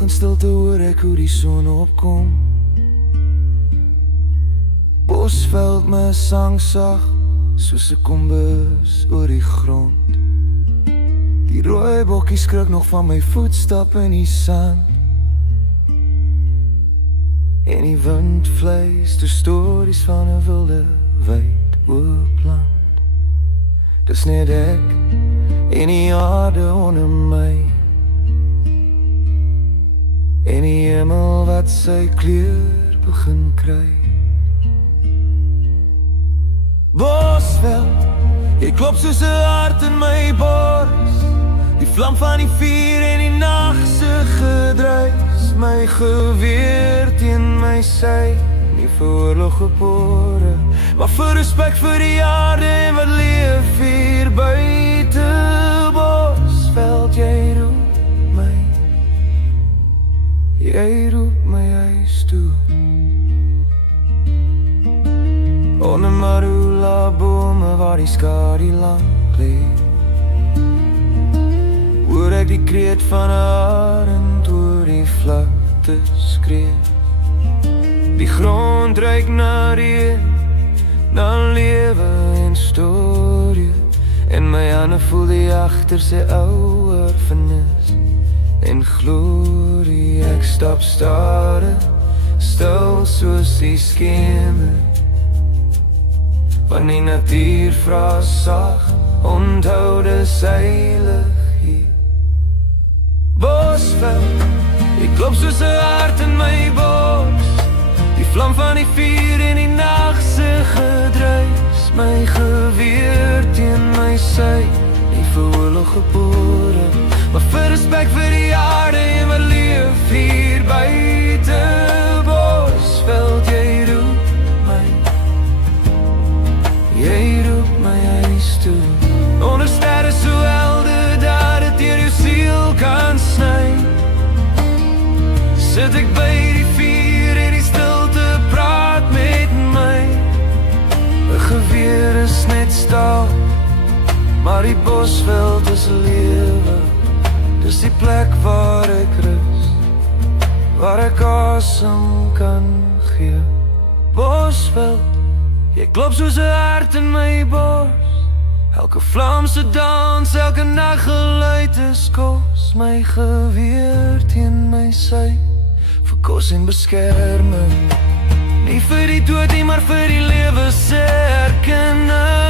Nog in stilte hoor ek hoe die son opkom. Bosveld my sang sag, soos 'n kombus oor die grond. Die rooi bokkies skrik nog van my voetstap in die sand. En die wind fluister stories van 'n wilde wyd oop land. Dis net ek en die aarde onder my, en die hemel wat sy kleur begin kry. Bosveld, jy klop soos 'n hart in my bors. Die vlam van die vuur en die nag se gedruis. My geweer teen my sy, nie vir oorlog gebore, maar vir respek vir die aarde en wat leef hier buite. Bosveld, jy roep my, jy roep my huis toe. Onder marula bome waar die skadu lank lê, hoor ek die kreet van 'n arend oor die vlakte skree. Die grond ruik na reën, na lewe en storie, en my hande voel die agter sy ou erfenis en glorie. Ek stap stare, stil soos die skemer, van die natuur vra sag, onthou dis heilig hier. Bosveld, ek klop soos 'n hart in my bors. Die vlam van die vuur en die nag se gedruis. My geweer teen my sy, nie vir oorlog gebore, maar vir respek vir die aarde en wat leef hier buite. Bosveld, jy roep my, jy roep my huis toe. Onder sterre so helder dat het deur jou siel kan sny. Sit ek by die vuur en die stilte praat met my. 'n Geweer is net staal, maar die Bosveld is lewe. Dis die plek waar ek rus, waar ek asem kan gee. Bosveld, jy klop soos 'n hart in my bors. Elke vlam se dans, elke naggeluid is kos. My geweer teen my sy, vir kos en beskerming. Nie vir die dood nie, maar vir die lewe se erkenning.